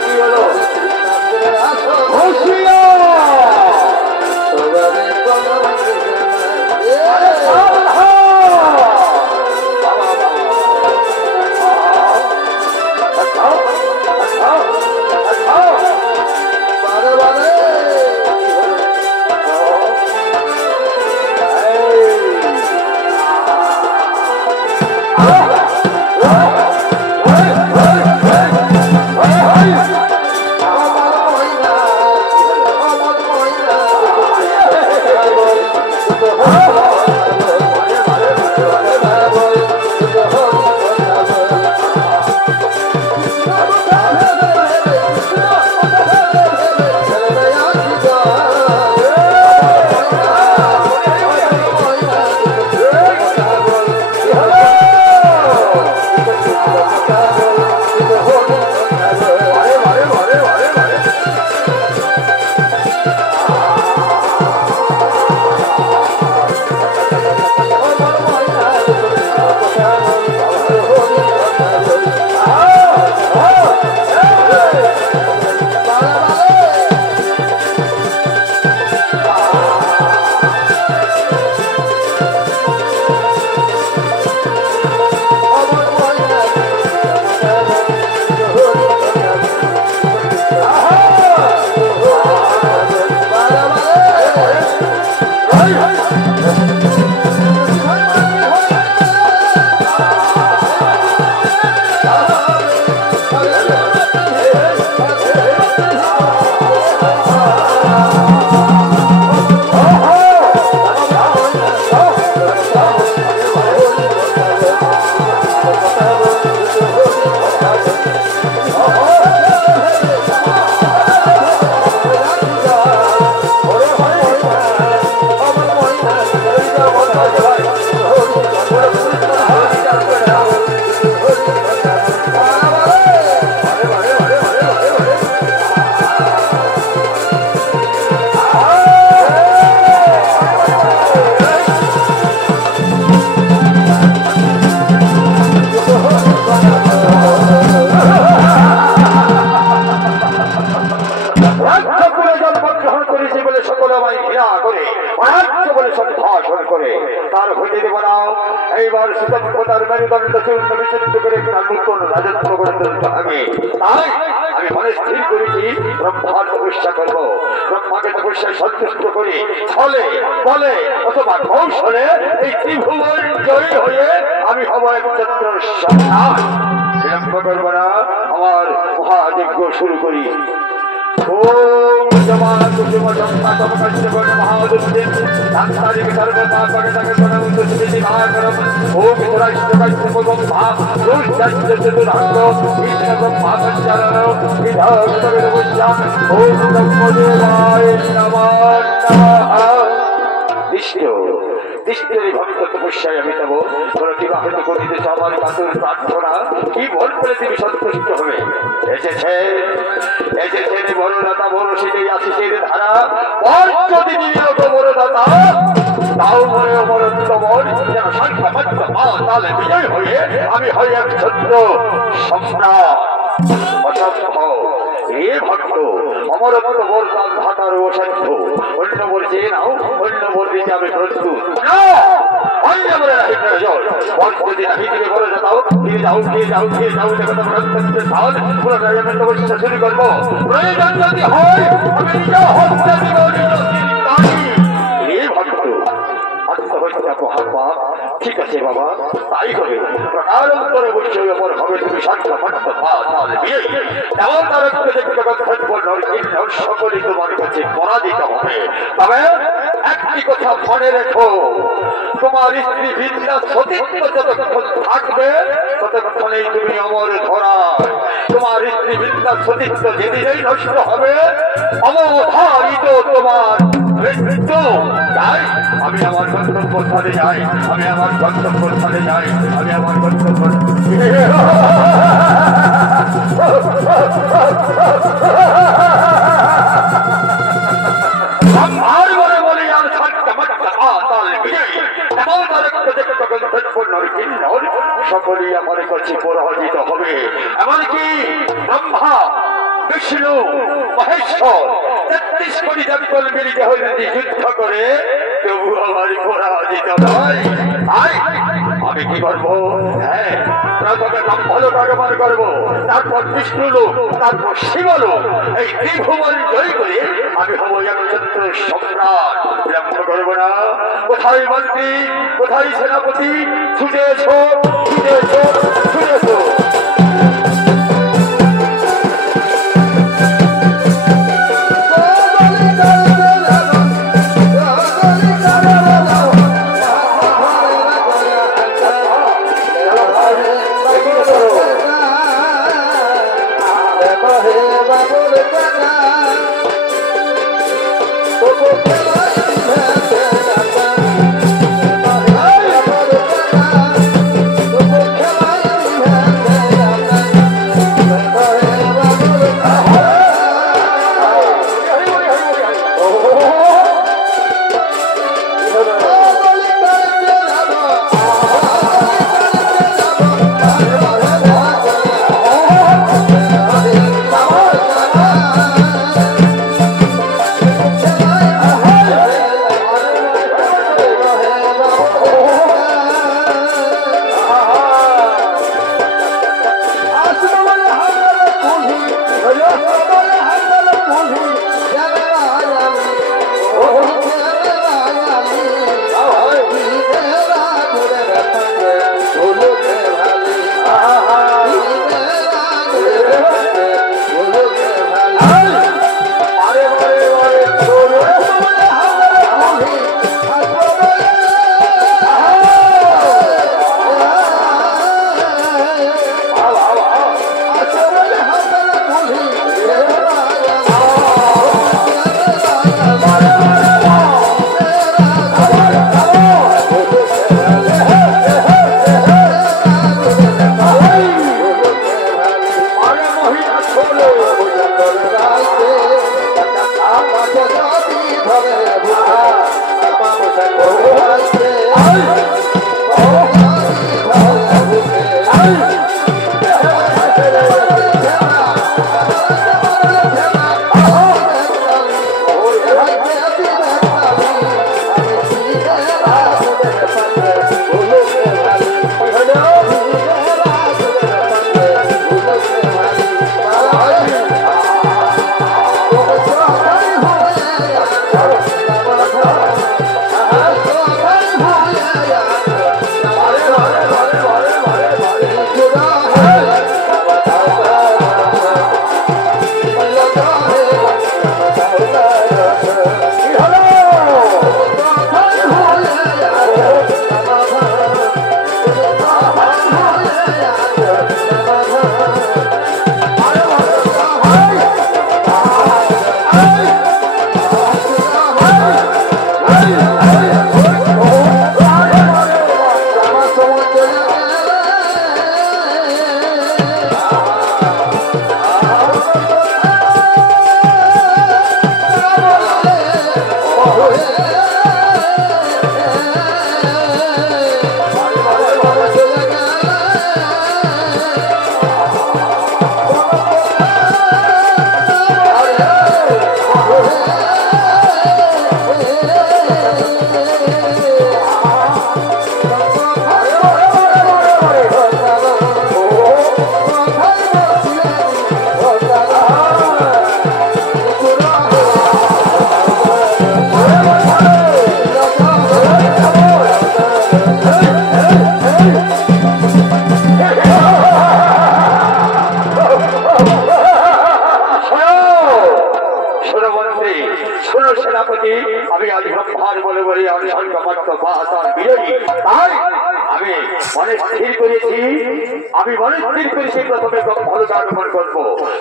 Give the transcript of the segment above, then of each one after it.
কি হলো শুরু করি ओम जमाना कुसुम जमना तम कष्ट बन महादुर्दिन संसारिक सर्वता पगतक गुणम दुष्टि नाकरम ओम इतराष्ट कष्ट भगम भाव दोष दष्ट चतुरांगो ईश्वरम भावंचरणो विधान तगड़ बुष्याम ओम नमो देवाय नमः इष्टो दृष्टि भक्त तपस्याय আমি দেব প্রতিবাহিত করিতে আমার কাতর প্রার্থনা কি বল করে তুমি সন্তুষ্ট হবে এসেছে বড় দাতা বড় সেটাই আসিছে ধারা পঞ্চদিন নিয়োগ বড় দাতা তাও মরে অমরত্ব বল যেন সংখ্যা মাত্র তালে বিজয় হয়ে আমি হই এক ছত্র সম্রাট অসম্ভব হে ভক্ত অমরত্ব বল ধাতার অসাধ্য অন্য বলছে নাও অন্য বলতে আমি প্রস্তুত শুরু করবো প্রয়োজন যদি হয় ঠিক আছে বাবা তাই হবে প্রকারান্তরে অবশ্যই অমর হবে তুমি সাক্ষা পাঠ্য এমন তার সকলে তোমার কাছে পরাজিত হবে তবে একটি কথা মনে রেখো তোমার স্ত্রী বিদ্যা সতীত্ব যতক্ষণ থাকবে ততক্ষণেই তুমি অমর ধরা তোমার স্ত্রী বিদ্যা সতীত্ব যেদিনেই নষ্ট হবে অমধারিত তোমার মৃত্যু তাই আমি আমার গন্তব্য স্থানে যাই আমি আমার গন্তব্য স্থানে যাই আমি আমার গন্তব্য সকলেই আমার কাছে পরাজিত হবে। এমনকি ব্রহ্মা, বিষ্ণু, মহেশ্বর ৩৩ কোটি দেবতাল মিলিত হয়ে যদি যুদ্ধ করে তবু আমার পরাজিত নয়। আমি কি করবো? হ্যাঁ, প্রথমে ব্রহ্মলোক আগমন করবো, তারপর বিষ্ণু লোক, তারপর শিবলোক। এই ত্রিভুবন জয় করে আমি হবো একচ্ছত্র সম্রাট। বিলম্ব করবো না। কোথায় মন্ত্রী, কোথায় সেনাপতি? ছুটে এসো, ছুটে এসো, ছুটে এসো।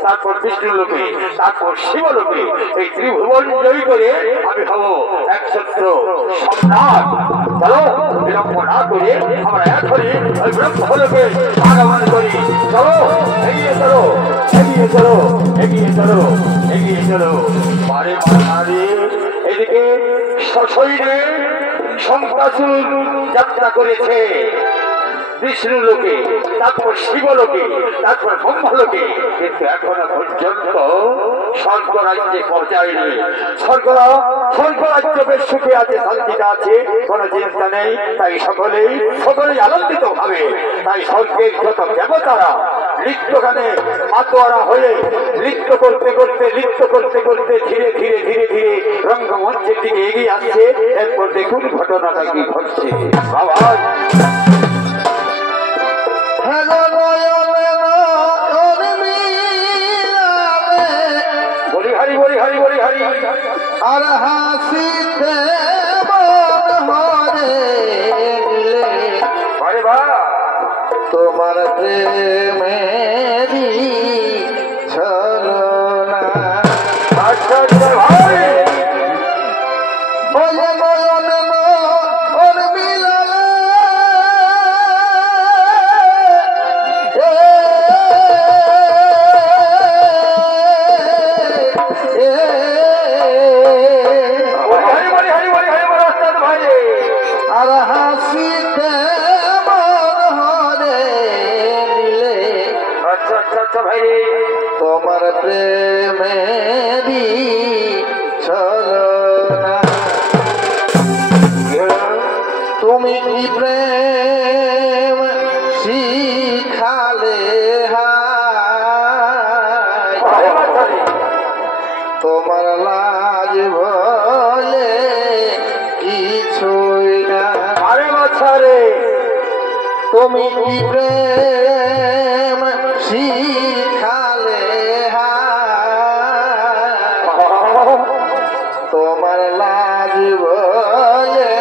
তারপর বিষ্ণু লোকে, তারপর শিবলোকে, এই ত্রিভুবন জয় করে আমি হব একচ্ছত্র সম্রাট। চলো বিলম্ব না করে আমরা এখনই ওই ব্রহ্মলোকে আগমন করি। চলো, এগিয়ে চলো, এগিয়ে চলো, এগিয়ে চলো, এগিয়ে চলো। পারে পারে এদিকে সশরীরে শঙ্কাসুর যাত্রা করেছে। বিষ্ণু লোকে, তারপর শিবলোকে, তারপর ব্রহ্মলোকে, কিন্তু এখনো পর্যন্ত স্বর্গরাজ্যে পৌঁছায়নি। স্বর্গরাজ্য বেশ সুখে আছে, শান্তিটা আছে, কোনো চিন্তা নেই। তাই সকলেই আনন্দিত ভাবে, তাই স্বর্গের যত দেবতারা নৃত্যগানে মাতোয়ারা হয়ে নৃত্য করতে করতে ধীরে ধীরে ধীরে ধীরে রঙ্গমঞ্চের দিকে এগিয়ে আসছে। এরপর দেখুন ঘটনাটা কি ঘটছে। বাবা বলি হরি বলি হরি বলি হরি আর হাসিতে আরে বা তোমার প্রেমেরি ছলনা। আচ্ছা আচ্ছা ভাই ওরে নয়ন ওর মিলনে আর হাসিতে তোমার প্রেমেরি ছলনা। তুমি কি প্রেম শিখালে তোমার লাজ বলে কিছুই না। আরে বাচ্চারে তুমি কি প্রেম শিখালে তোমার লাজ বলে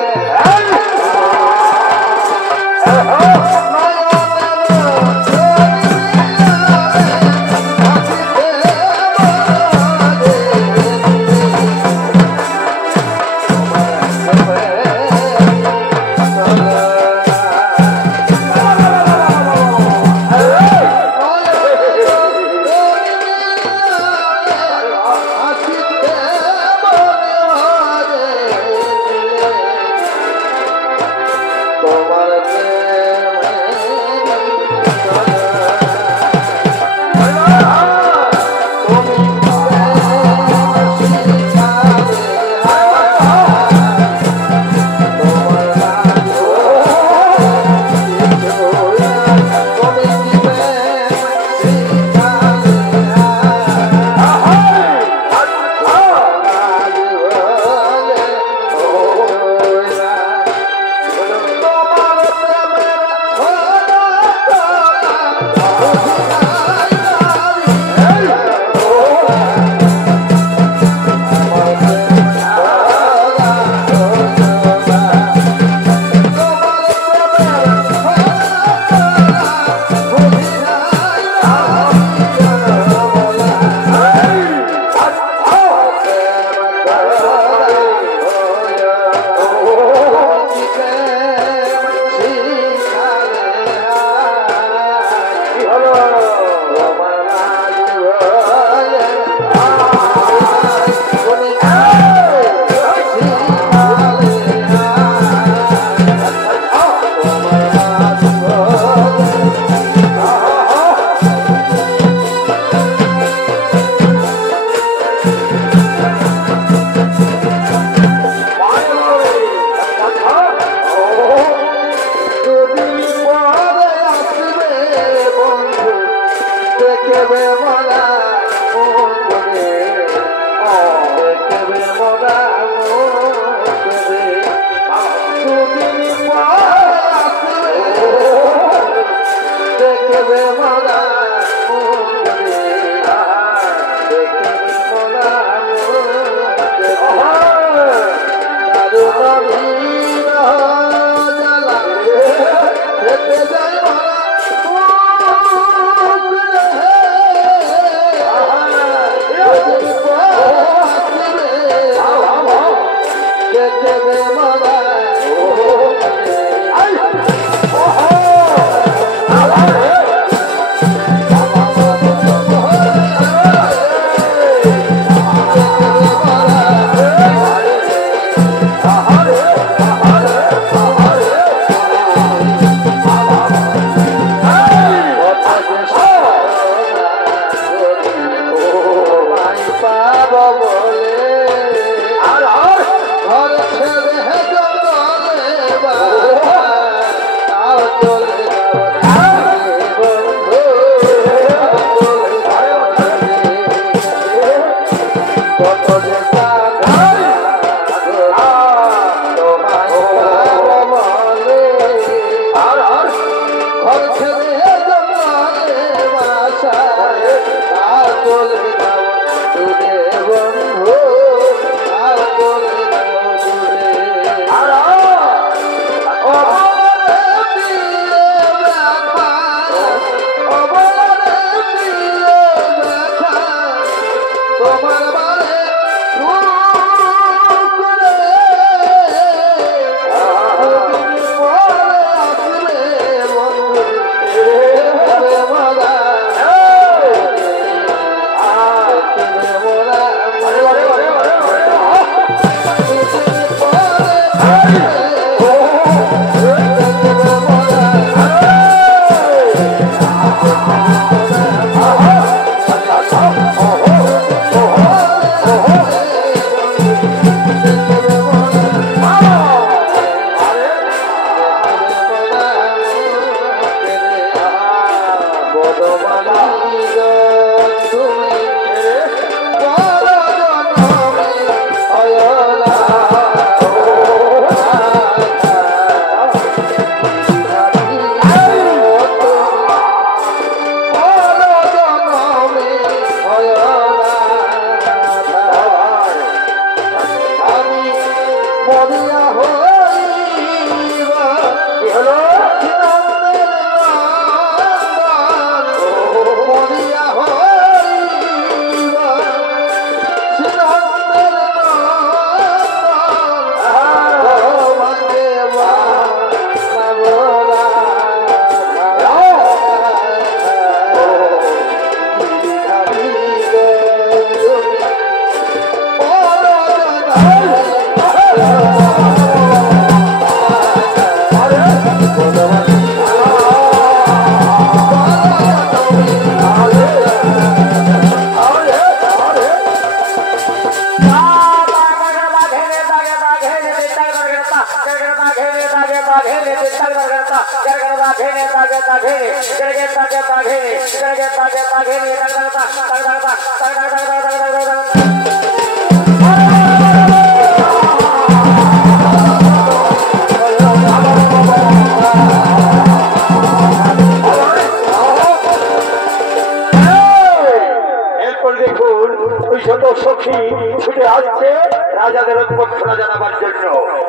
সখী ছুটে আসছে রাজাদের অভ্যর্থনা জানাবার জন্য।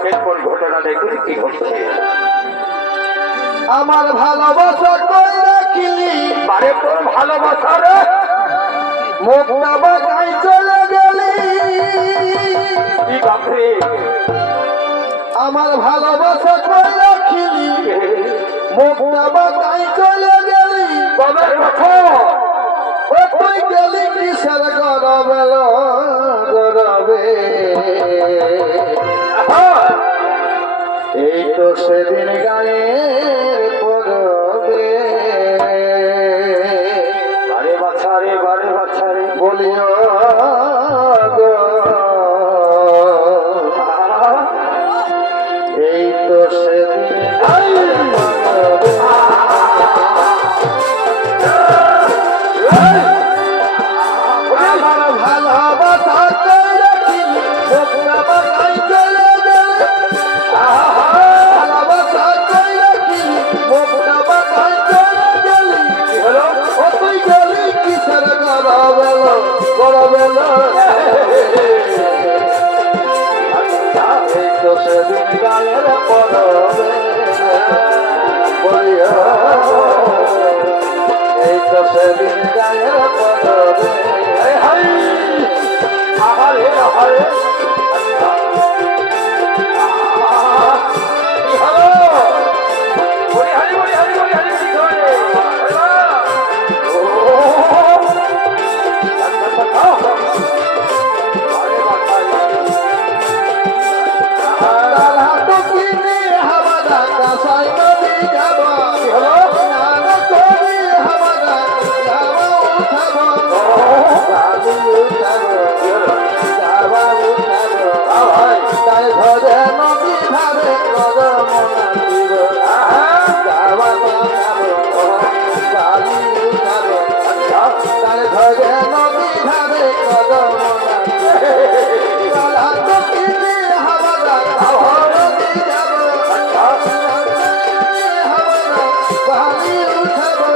এরপর ঘটনা দেখুন কি হচ্ছে। আমার ভালোবাসা কই রাখিলি, আরে তোর ভালোবাসা রে মুখটা বাঁকাই চলে গেলি। কি বাপরে, আমার ভালোবাসা কই রাখিলি, মুখটা বাঁকাই চলে গেলি। কবে রাখো ও তুই গেলি কিসের গরবে গরবে। এই তো সেদিন গায়ের পরবে। বারে বাছা রে, বারে বাছা রে বলিও গো, এই তো সেদিন গায়ের পরবে। আমার ভালোবাসা কই রাখিলি, মুখটা বাঁকাই চলে গেলি। ভালোবাসা কই রাখিলি, মুখটা বাঁকাই চলে গেলি। কি হলো? ও তুই গেলি কিসের গরবেলো গরবেলো। এই তো সেদিন গায়ের পরবে। বলিও এই তো সেদিন গায়ের পরবে। আহারে আহারে কি হলো? বলি হারি বলি হারি বলি হারি কি করে? আরে বাবা তারা তো কিনে হাওয়াদা কাসাই নদী যাব। কি হলো? নানা কবি হাওয়াদা যাওয়া উঠাবো। গালি উঠাবো, যাওয়া উঠাবো। তাই ঘরে নদী ধারে কদম নাচিব। যাওয়া উঠাবো, গালি উঠাবো। তাই ঘরে নদী ধারে কদম নাচিব। তারা তো কিনে হাওয়াদা কাসাই নদী যাব। গালি উঠাবো,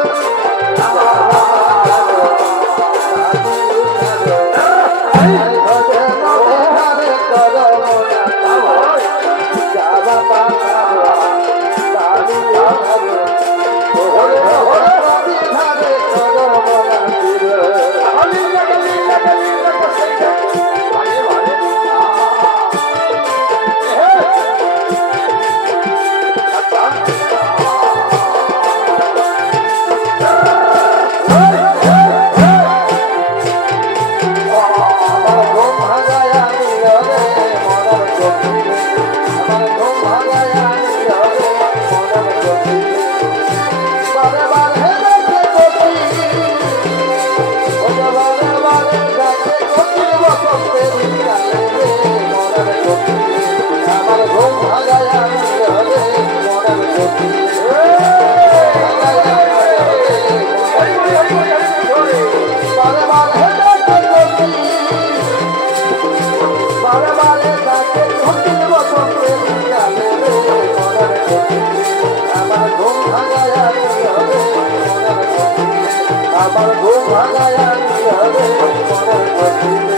আমার ঘুম ভাগায় হবে মনের গতিতে।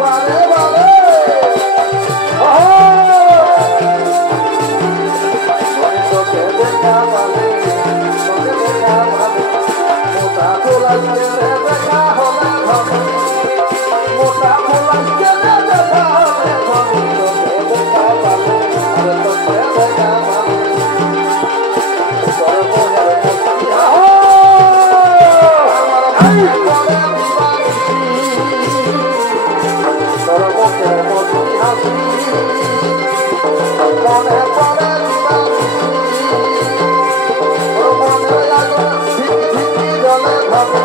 বারে বারে তোকে দেখা পালে, তোকে দেখা পালে মোটা ফুলাকে দেখা হবে ধনী। মোটা ফুলাকে দেখা হবে ধনী। তোকে দেখা পালে, আরে তোকে দেখা পালে তোর মনের মতিয়া তোর মুখের মতি হাসি মনে পড়ে তোর মনে আগুন ঝিকি ঝিকি জলে ভাবে।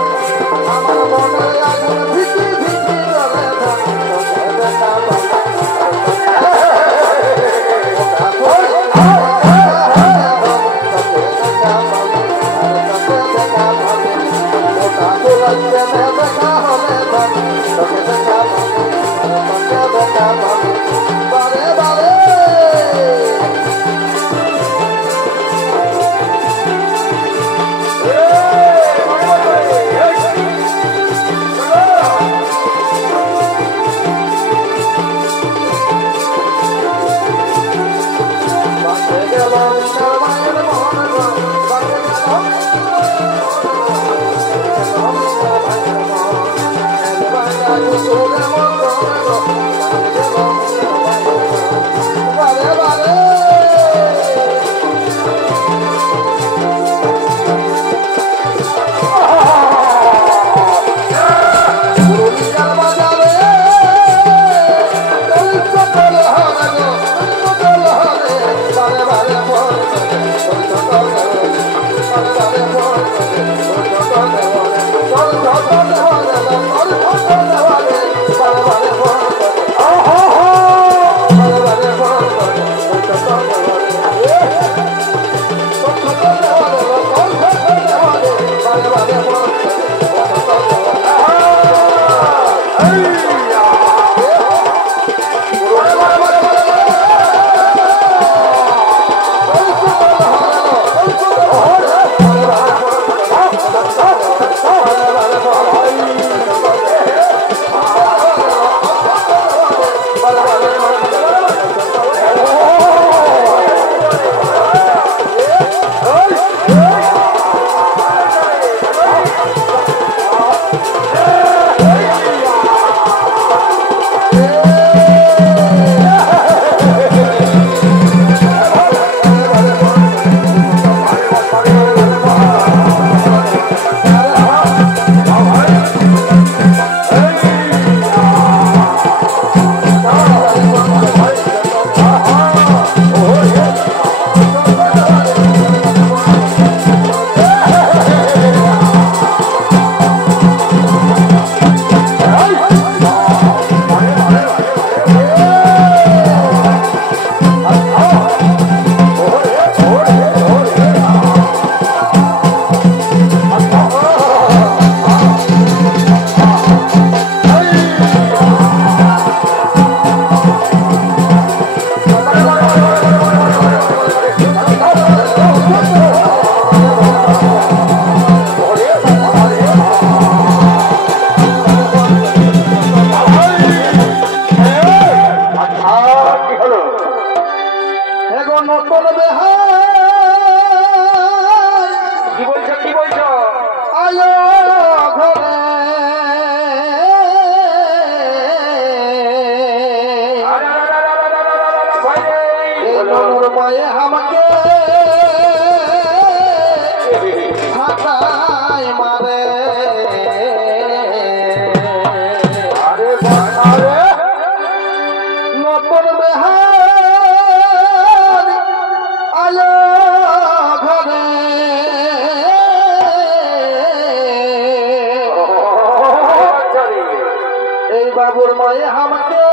বাবুর মায়ে আমাকে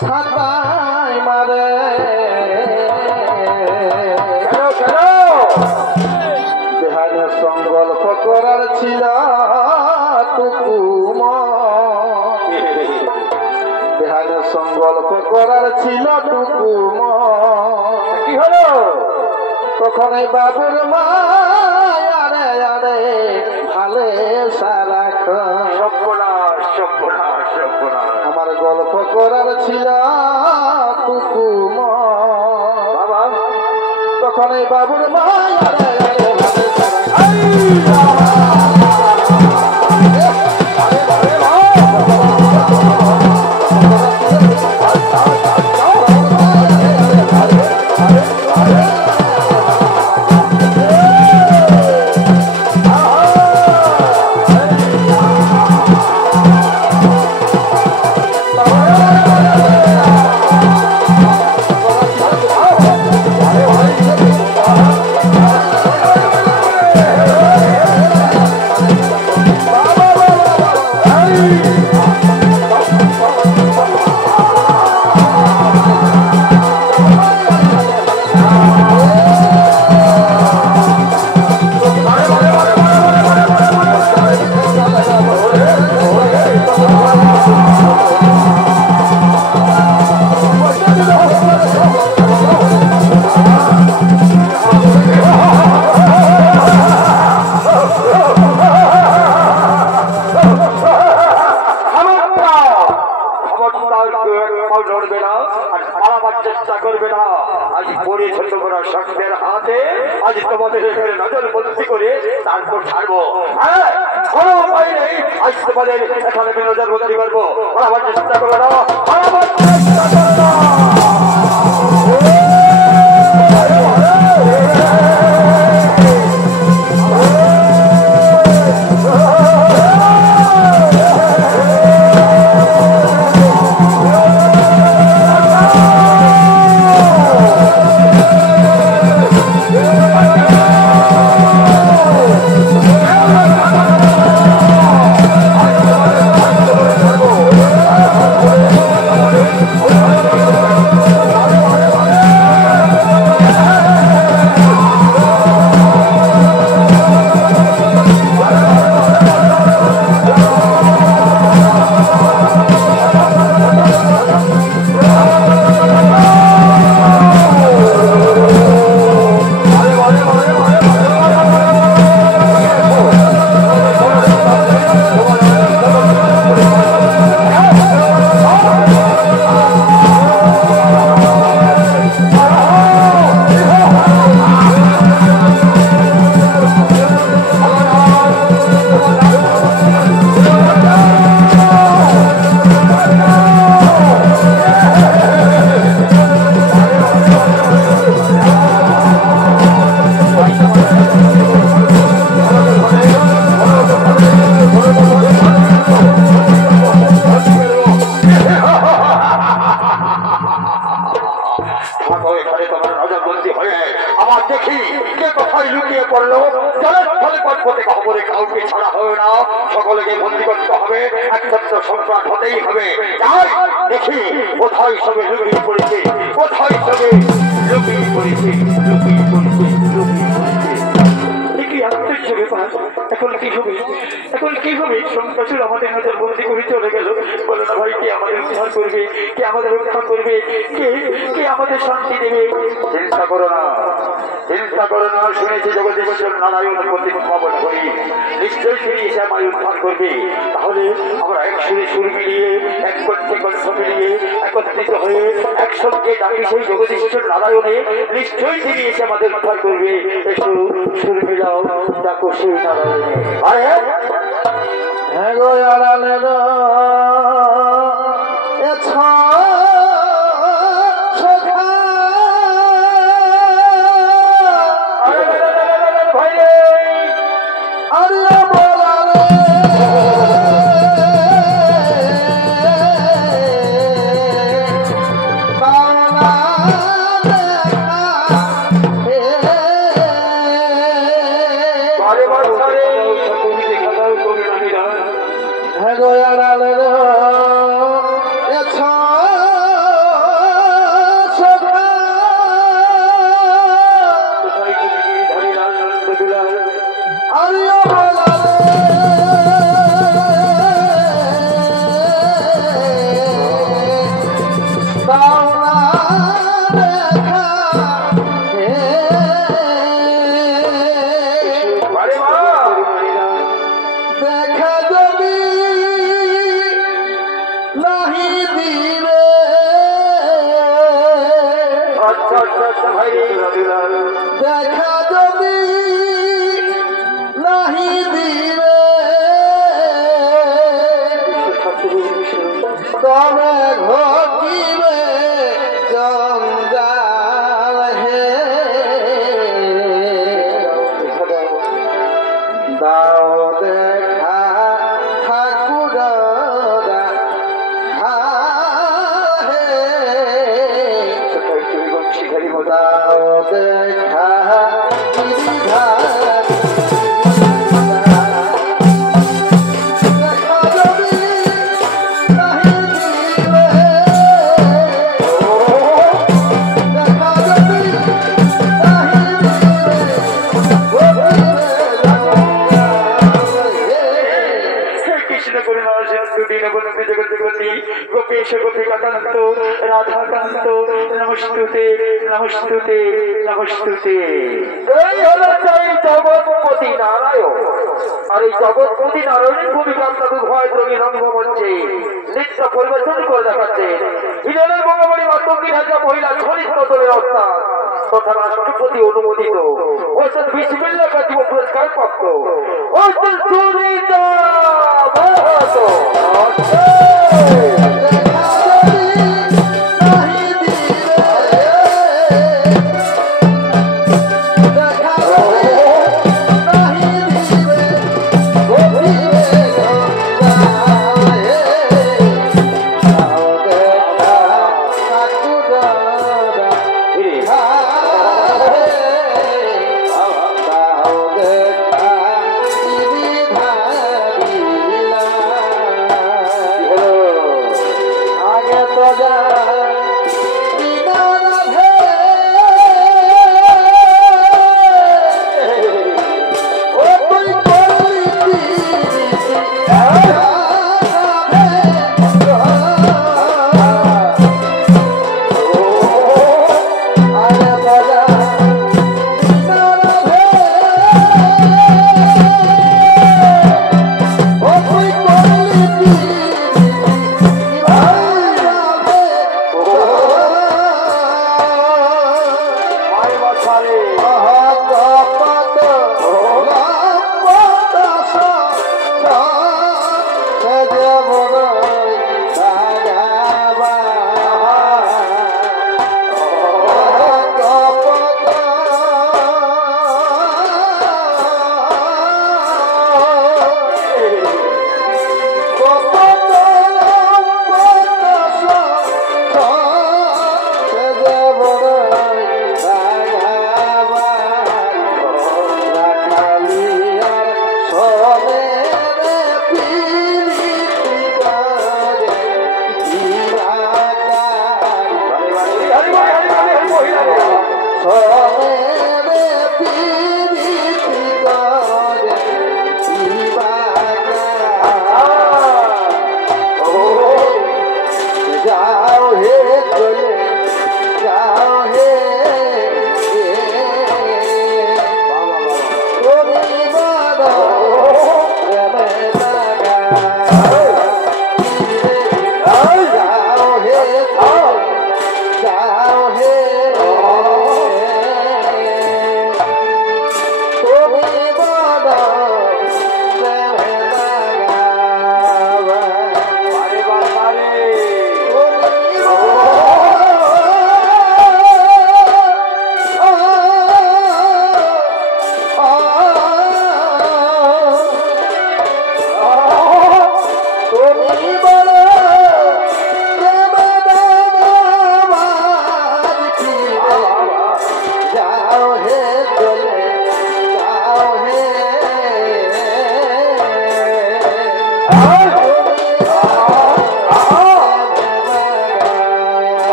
ছাতায় মারে বেহানে সংকল্প করার ছিল টুকুম বেহানে সংকল্প করার ছিল টুকুম কি হলো তখন এই বাবুর মা আরে আরে ভালে সারা আমার গল্প করার ছিল টুকুম বাবা তখন এই বাবুর মা আরে আরে ভালে না, আজ পড়েছে তোমরা শক্তের হাতে, আজ তোমাদের এখানে নজর বন্দি করে তারপর ছাড়বো। হ্যাঁ, কোনো উপায় নেই, আজ তোমাদের এখানে আমি নজর বন্দি করবো। আমার চেষ্টা করো না, আমার চেষ্টা করো না। সকলকে বন্দী করতে হবে, একমাত্র সম্রাট হতেই হবে। তাই দেখি কোথায় সবে লুকিয়ে পড়েছে, কোথায় সবে লুকিয়ে পড়েছে, লুকিয়ে পড়েছে, লুকিয়ে পড়েছে। এখন কি হবে, এখন কি হবে? সংসার আমাদের নজর বন্দী করে চলে গেল। বলো না ভাই, কে আমাদের উদ্ধার করবে, কে আমাদের রক্ষা করবে, কে আমাদের শান্তি দেবে? চিন্তা করো না, চিন্তা করো না। শুনেছি জগদীশ্বর নারায়ণের প্রতি ভাবনা করি, নিশ্চয়ই তিনি এসে আমায় উদ্ধার করবে। তাহলে আমরা এক সুরে সুর মিলিয়ে, এক কণ্ঠে কণ্ঠ মিলিয়ে, একত্রিত হয়ে একসঙ্গে ডাকি সেই জগদীশ্বর নারায়ণে, নিশ্চয়ই তিনি এসে আমাদের উদ্ধার করবে। এসো সুর মিলাও, ডাকো সেই নারায়ণে। হ্যাঁ গো আড়ালের দেখা যদি নাহি দিবে তবে ঘটিবে জঞ্জাল হে। দাও দেখা ঠাকুর দাও দেখা গোপেশ গোপিকাকান্ত রাধাকান্ত নম নমস্তুতে নমস্তুতে নমস্তুতে। এই হলো সেই জগৎপতি নারায়ণ। আর এই জগৎপতি নারায়ণের ভূমিকা আপনাদের ভয় দ্রবী রঙ্গমঞ্চে নৃত্য পরিবেশন করে দেখাচ্ছে ইরানের বঙ্গবলী মাতঙ্গী রাজা মহিলা চরিত্র দলে অর্থাৎ তথা রাষ্ট্রপতি অনুমোদিত অর্থাৎ বিসমিল্লাহ কাতিব পুরস্কার প্রাপ্ত অর্থাৎ সুনিতা মাহাতো।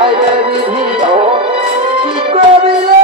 আইরে বিধি কি করিলে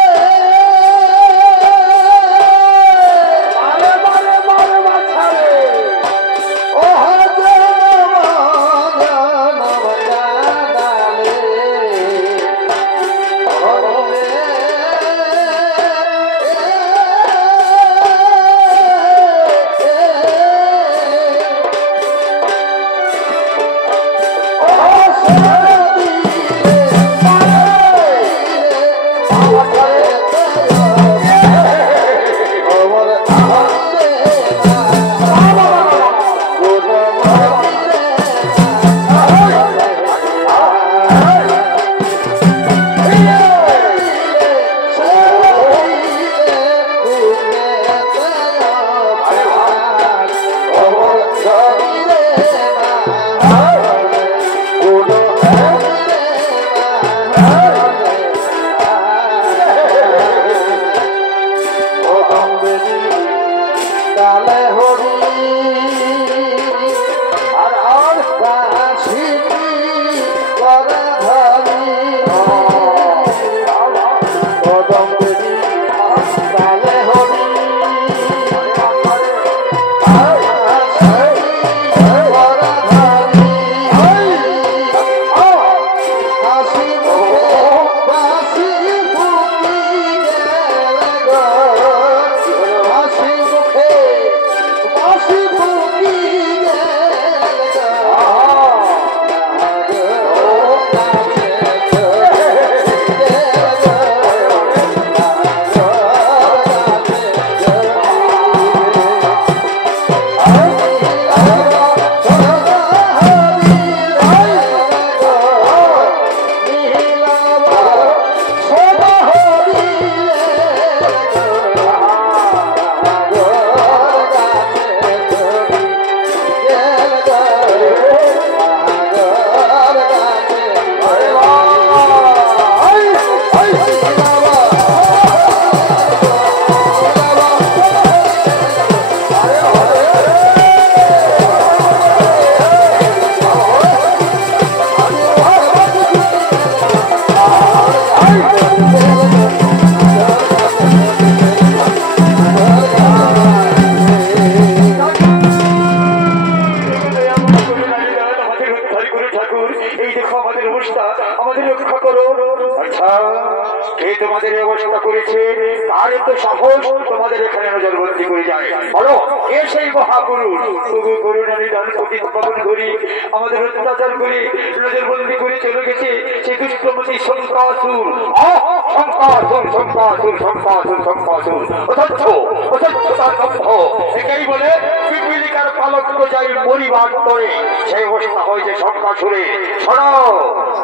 সেই অবস্থা হয়েছে শঙ্কাসুরে। শোনো,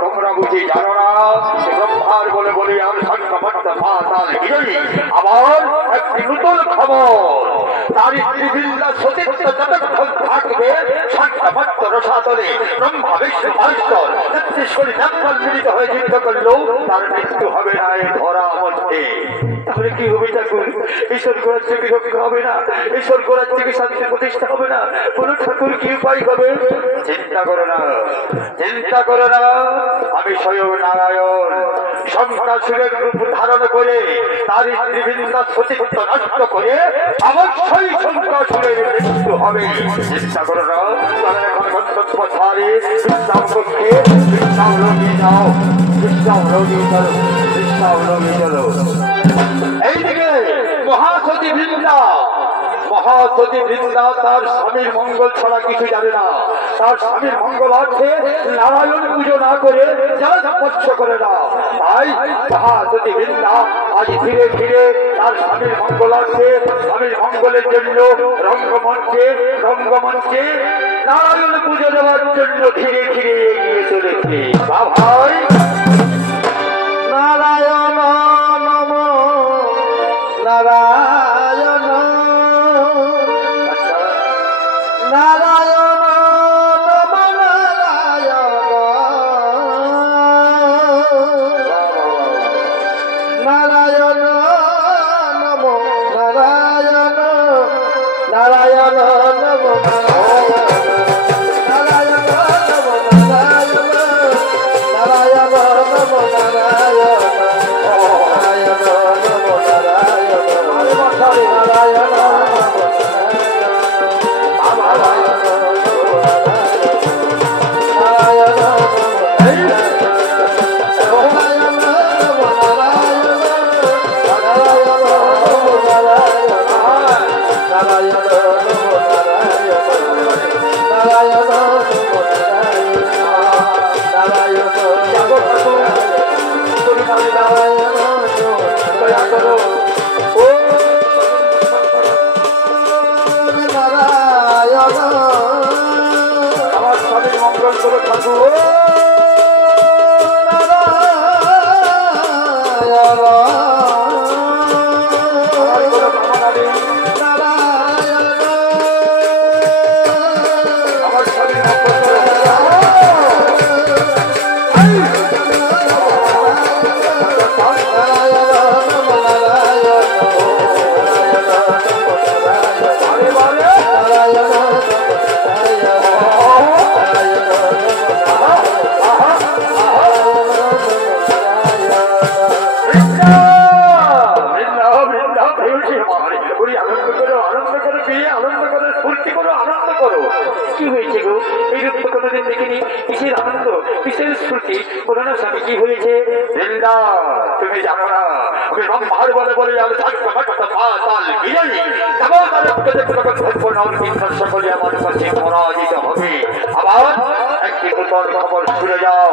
তোমরা বুঝি জানো না ব্রহ্মার বলে বলি আর আবার একটি নতুন খবর। তার স্ত্রী বৃন্দা সতীর্থ যতক্ষণ থাকবে সাক্ষাৎ রসাতলে ব্রহ্মা বিষ্ণু মহেশ্বর নেত্রেশ্বরী নেত্রাল মিলিত হয়ে যুদ্ধ করলেও তার মৃত্যু হবে না এই ধরা মধ্যে। তাহলে কি হবে ঠাকুর? ঈশ্বর গোড়ার থেকে রক্ষা হবে না, ঈশ্বর গোড়ার থেকে শান্তি প্রতিষ্ঠা হবে না। কোন ঠাকুর কি উপায় হবে? চিন্তা করো না, চিন্তা করো না, আমি স্বয়ং নারায়ণ শঙ্কাসুরের রূপ ধারণ করে তার স্ত্রী বৃন্দা সতীর্থ নষ্ট করে অবশ্যই শঙ্কাসুরের মৃত্যু হবে। চিন্তা করো না, তাহলে এখন গন্তব্য ছাড়ে বিশ্রাম কক্ষে বিশ্রাম রোগী যাও, বিশ্রাম রোগী চলো, বিশ্রাম রোগী চলো। এইদিকে মহাসতী বৃন্দা তার স্বামীর মঙ্গল ছাড়া কিছু জানে না। তার স্বামীর মঙ্গল অর্থে নারায়ণ পুজো না করে যারা স্পর্শ করে না। তাই মহাসতী বৃন্দা আজ ধীরে ধীরে তার স্বামীর মঙ্গল অর্থে স্বামীর মঙ্গলের জন্য রঙ্গমঞ্চে নারায়ণ পুজো দেওয়ার জন্য ধীরে ধীরে এগিয়ে চলেছে। ভাই নারায়ণ নম নারায়ণ নারায়ণ নম নারায়ণ নারায়ণ নম নারায়ণ নারায়ণ নম নারায়ণ নারায়ণ নম নারায়ণ নারায়ণ নম তুমি জানো না আমি ব্রহ্মার বলে বলে আমি সকলে আমার কাছে পরাজিত হবে। আবার একটি নূতন খবর শুনে যাও,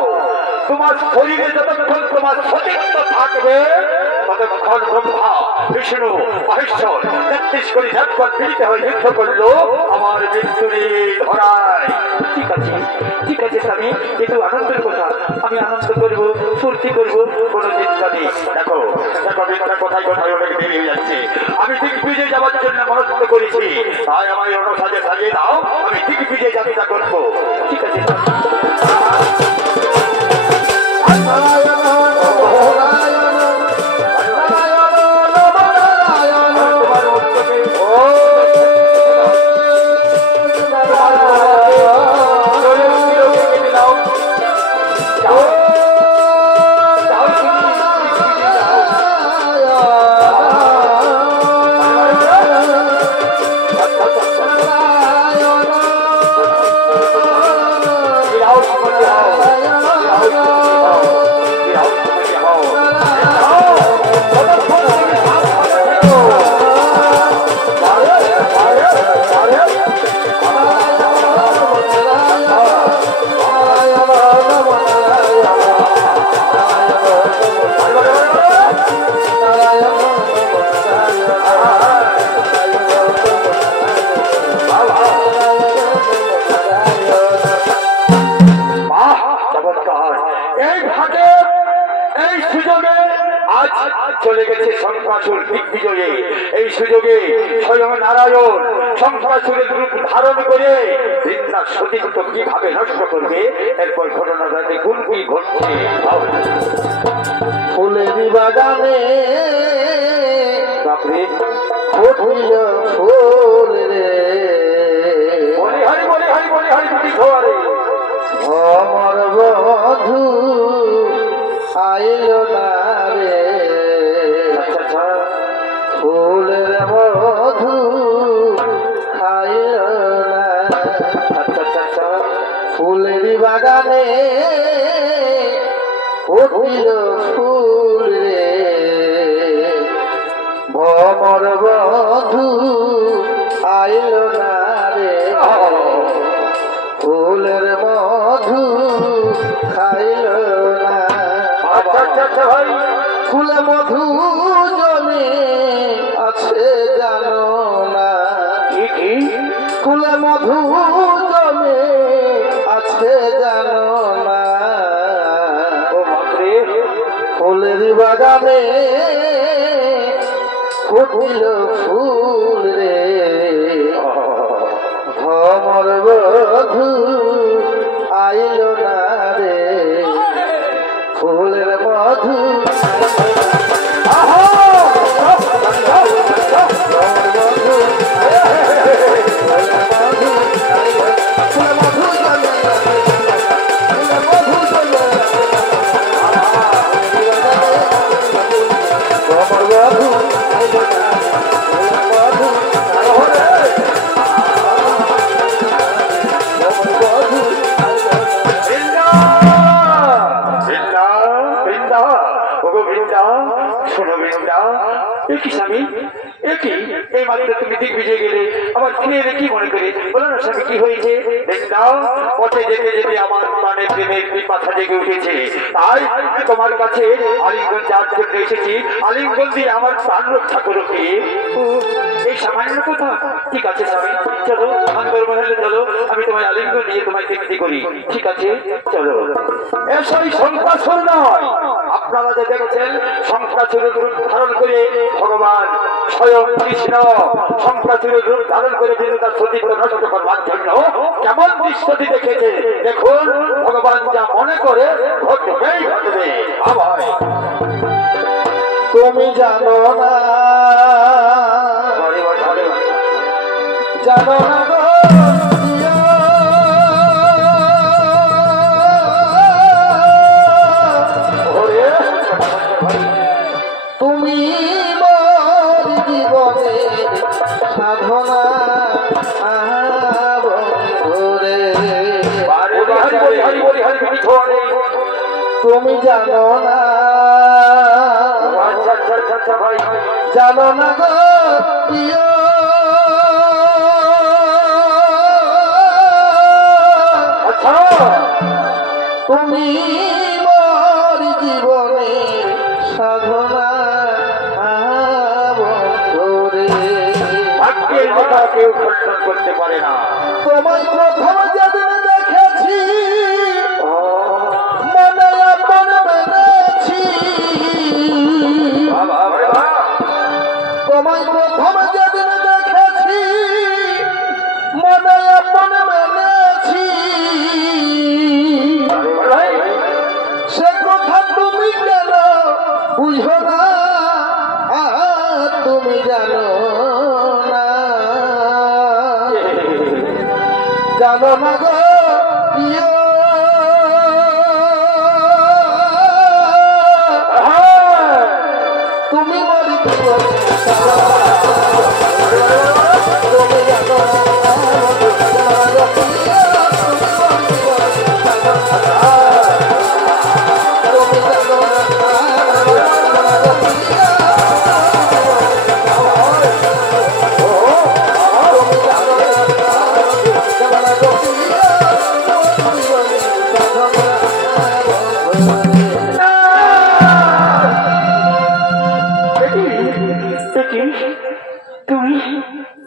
তোমার শরীরে যতক্ষণ তোমার সতীত্ব থাকবে ততক্ষণ ব্রহ্মা বিষ্ণু মহেশ্বর ৩৩ কোটি একবার পীড়িত হয়ে যুদ্ধ করলো আমার মৃত্যুরে ধরায়। ঠিক আছে ঠিক আছে স্বামী, কিন্তু আনন্দের কথা, আমি আনন্দ করবো, ফুর্তি করবো, কোনো চিন্তা নেই। দেখো দেখো বিছানা কোথায় কোথায় অনেক দেরি হয়ে যাচ্ছে, আমি ঠিক বিজে যাওয়ার জন্য মনস্থ করেছি, তাই আমার অন্য সাজে সাজিয়ে দাও, আমি ঠিক বিজে যাত্রা করবো। ঠিক আছে চলে গেছে শঙ্কাসুর দিগ্বিজয়ে। এই সুযোগে স্বয়ং নারায়ণ শঙ্কাসুরের রূপ ধারণ করে বৃন্দার সতীত্ব কিভাবে নষ্ট করবে, এরপর ঘটনাটা দেখুন কি ঘটছে। ফুলের বাগানে ফুল রে বলি হারি বলি হারি বলি হারি দুটি ধোয়ারে আমার বধূ আইল না রে। ফুলের মধু খাইল না, ফুলের বাগানে ফুটিল ফুল রে, ভ্রমর বধূ আইল না রে। ফুলের মধু খাইল না। ভাই ফুলে মধু জমে আছে জানো না, ফুলে মধু জমে আছে জানো না। ফুলের বাগানে ফুটিল ফুল রে, ভ্রমর বধূ আইল না রে। ফুলের মধু একই স্বামী একই এই মাত্র তুমি দিক ভিজে গেলে আমার ফিরে এলে কি মনে করে বলো না স্বামী কি হয়েছে দাও পথে যেতে যেতে আমার প্রাণের প্রেমের পিপাসা জেগে উঠেছে তাই তোমার কাছে আলিঙ্গন যার জন্য এসেছি আলিঙ্গন দিয়ে আমার প্রাণ রক্ষা করো কি এই সামান্য কথা ঠিক আছে স্বামী চলো অন্তর মহলে চলো আমি তোমায় আলিঙ্গন দিয়ে তোমায় তৃপ্তি করি ঠিক আছে চলো এসই সংসার নয় আপনারা যে দেখেছেন সংসারের রূপ ধারণ করে ভগবান স্বয়ং কৃষ্ণ সংসারের রূপ ধারণ করে তিনি তার সতীত্ব নষ্ট করবার জন্য কেমন দৃশ্যটি দেখেছে দেখুন ভগবান যা মনে করে ঘটবেই ঘটবে আবার তুমি জানো না জানো না গো তুমি মোর জীবনের সাধনা বন্ধুরে তুমি জানো না জানো না গো প্রিয় তুমি মোর জীবনের সাধনা বন্ধুরে ভাগ্যের লেখা কেউ খণ্ডন করতে পারে না তোমায় প্রথম যেদিন দেখেছি মনে আপন মেনেছি তোমায় প্রথম যেদিন দেখেছি মনে আপন মেনেছি সে কথা তুমি কেন বুঝো না তুমি জানো না জানো না গো প্রিয় তুমি মরি তুমি জানো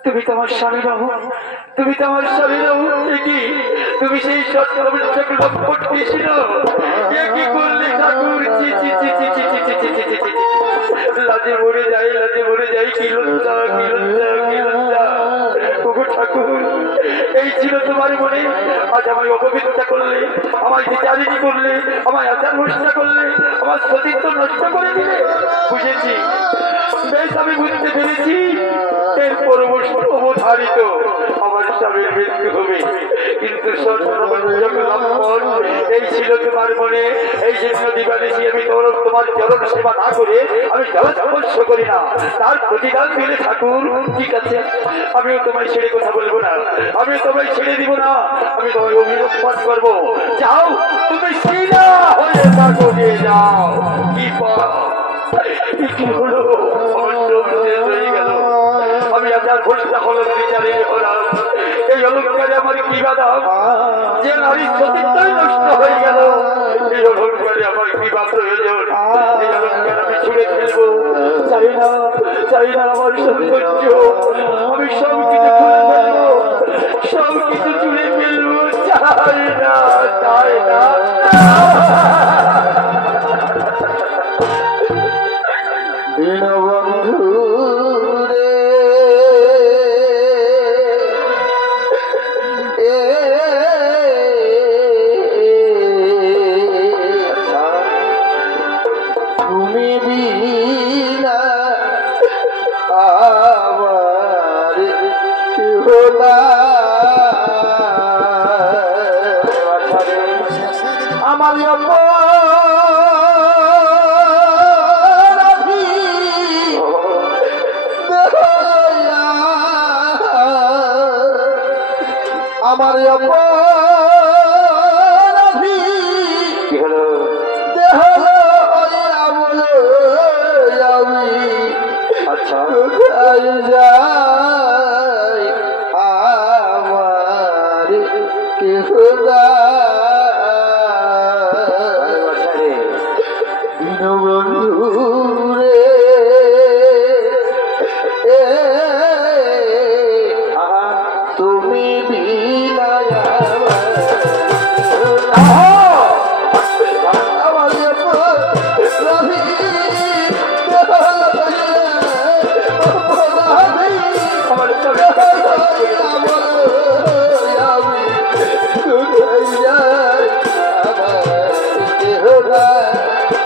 তুমি তোমার স্বামী রহো তুমি তোমার স্বামী রহো কি তুমি সেই সত্যকে লক্ষ্য দিয়েছিল কি করলে ঠাকুর লাজে মরে যাই কি লজ্জা ঠাকুর এই ছিল তোমার মনে আজ আমায় অপবিত্র করলে আমায় বিচারিণী করলে আমায় আচার ভ্রষ্টা করলে আমার সতীত্ব নষ্ট করে দিলে বুঝেছি বেশ আমি বুঝতে পেরেছি এর অবধারিত আমার স্বামীর মৃত্যু হবে কিন্তু এই ছিল তোমার মনে এই জন্য দিবানিশি আমি তোমার চরণ সেবা না করে আমি জলস্পর্শ করি না তার প্রতিদান দিলে ঠাকুর ঠিক আছে আমিও তোমায় ছেড়ে কথা বলবো না আমিও তোমায় ছেড়ে দিব না আমি তোমায় অভিযোগ পাঠ করবো যাও তুমি সিনা হয়ে থাকো নিয়ে যাও কি হলো হয়ে গেল আমি আপনার ঘোষণা হলো বিচারে হলাম এই অলঙ্কারে আমার কি বাধা যে নারীর সতীত্বই নষ্ট হয়ে গেল এই অলঙ্কারে আমার কি বা প্রয়োজন এই অলঙ্কার আমি ছুড়ে ফেলবো চাই না আমার সৌন্দর্য আমি সব কিছু খুলে ফেলবো সব কিছু ছুড়ে ফেলবো চাই না দীনবন্ধু রে তুমি বিনা আমার হোলা আমার আমার অপরাধী দেহ আমি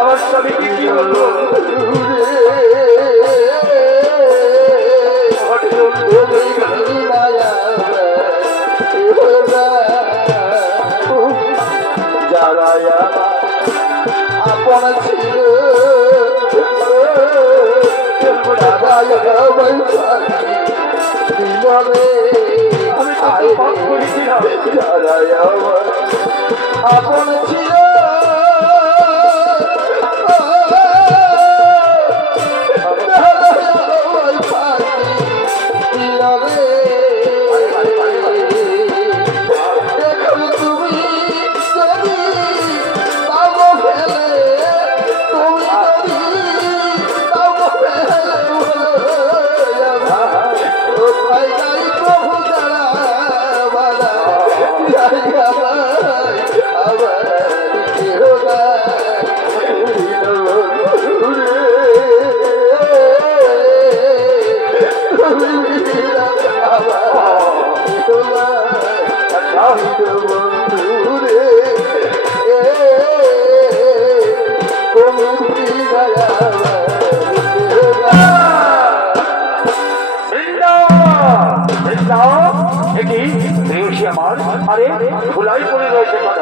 আমার স্বামীকে কি বলবো? যারা আপন ছিল আপন ছিল আরে ভুলাই পড়ে রয়েছে কেন?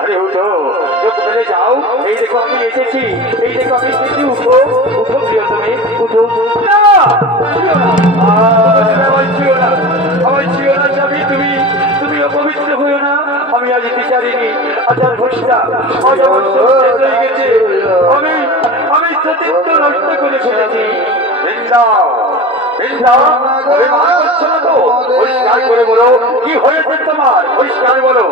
আরে উঠো, চোখ মেলে যাও। এই দেখো আমি এসেছি, এই দেখো আমি এসেছি। উঠো উঠো প্রিয়, তুমি উঠো। তুমি অপবিত্র হইও না। আমি আজ বিচারিনি, আচার ঘোষটা হয়ে গেছে। আমি সতীত্ব নষ্ট করে ফেলেছি। পরিষ্কার করে বলো, কি হয়েছে তোমার? পরিষ্কার বলো।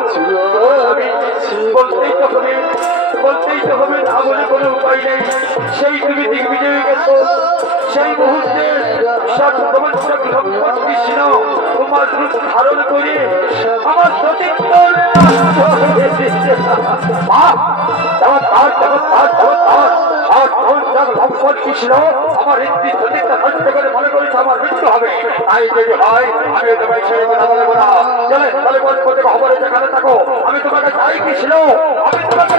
বলতেই তো হবে, না বলে কোনো উপায় নেই। সেই তুমি দিগ্বিজয়ী গেছো, সেই মুহূর্তে কৃষ্ণ তোমার রূপ ধারণ করে আমার সতীত্ব কি ছিল? আমার হৃদয় সতীত্ব নষ্ট করে মনে করেছে আমার মৃত্যু হবে। তাই যদি হয় আমি তোমায় ছেড়ে কথা বলবো না। চলে তাহলে খবরে যেখানে থাকো, আমি তোমাকে চাই কি ছিল, আমি তোমাকে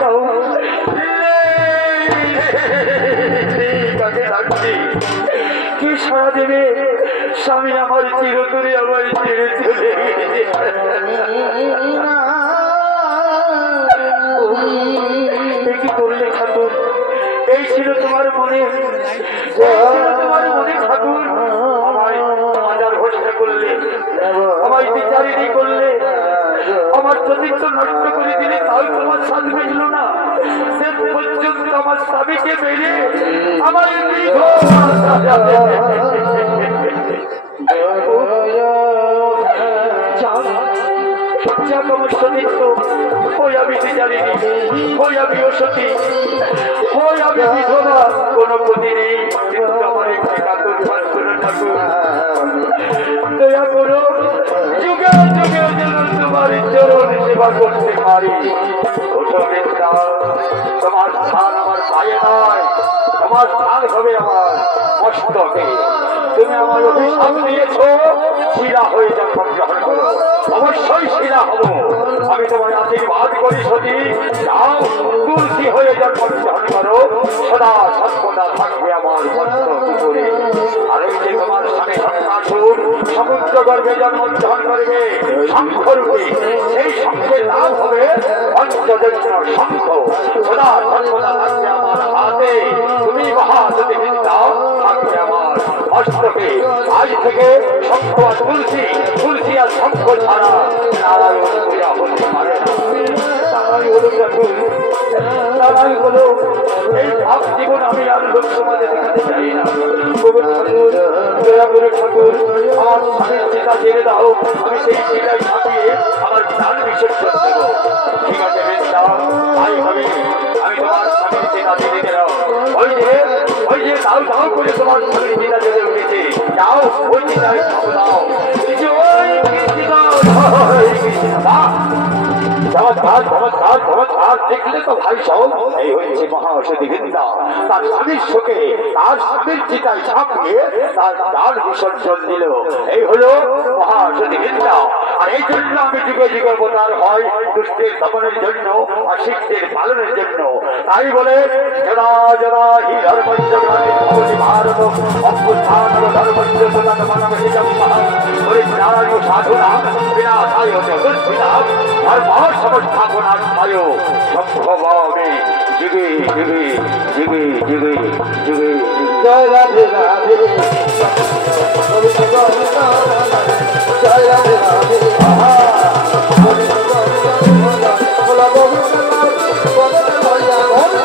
দাও। কি সারা দেবে? স্বামী আমার চিরতরে আমায় ছেড়ে চলে গেছে। কি করলে ঠাকুর? এই ছিল তোমার মনে, তোমার মনে ঠাকুর। আমায় হাজার ঘোষণা করলে, আমায় বিচারিণী করলে, আমার চরিত্র নষ্ট করে দিলে, তাও তোমার সাথ মিলল না। সে পর্যন্ত আমার স্বামীকে মেরে আমার আমার সতীর্থ হই আমি বিচারিণী, হই আমি অসতী, হই আমি বিধবা, কোনো প্রতি নেই, কিন্তু আমার একটি কাতর করে ঠাকুর দয়া করো, যুগে যুগে যেন তোমার চরণ সেবা করতে পারি। তোমার স্থান আমার পায়ে নয়, তোমার স্থান হবে আমার মস্তকে। তুমি আমার অভিশাপ দিয়েছ, শিরা হয়ে যখন গ্রহণ করো, অবশ্যই শিরা হব। আমি তোমার আশীর্বাদ করি সতী, যাও তুলসী হয়ে যখন গ্রহণ করো, সদা সর্বদা থাকবে আমার মস্তক উপরে। আর ওই যে তোমার স্বামী শঙ্কাসুর সমুদ্র গর্ভে জন্মগ্রহণ করবে শঙ্খরূপে, সেই শঙ্খের নাম হবে পঞ্চযজ্ঞ শঙ্খ। সদা সর্বদা থাকবে আমার হাতে। তুমি মহাসতী বিদ্যাও থাকবে আমার মস্তকে। আজ থেকে শঙ্খ আর তুলসী, তুলসী আর শঙ্খ ছাড়া নারায়ণ পূজা হতে পারে না। তারাই হলো ঠাকুর, তারাই হলো এই ভাব জীবন আমি আর লোক সমাজে দেখাতে চাই না। ঠাকুর দয়া করে ঠাকুর, আমার স্বামীর চিতা ছেড়ে দাও, আমি সেই চিতায় ছাপিয়ে আমার প্রাণ বিসর্জন দেব। ঠিক আছে বেশা, তাই হবে। আমি তোমার স্বামীর চিতা ছেড়ে গেলাম। ওই যে দাও দাও করে তোমার স্বামীর চিতা ছেড়ে উঠেছে, যাও ওই চিতায় ছাপ দাও। দেখলে তো ভাই সব, এই হচ্ছে মহাঔষধি বিদ্যা। তার স্বামীর শোকে তার স্বামীর চিতায় ঝাঁপ দিয়ে তার প্রাণ বিসর্জন দিল। এই হলো মহাঔষধি বিদ্যা। আর এই জন্য আমি যুগে যুগে অবতার হয়, দুষ্টের দমনের জন্য আর শিষ্টের পালনের জন্য। তাই বলে জরা জরা হি ধর্মঞ্চ ভারত অভ্যুত্থান ধর্মঞ্চ প্রধান মানব হিজম পরিত্রাণ সাধুনাম বিনাশায় দুষ্কৃতাম ধর্ম সংস্থাপনার্থায় সম্ভবামি যুগে যুগে যুগে যুগে যুগে। জয় রাধে রাধে।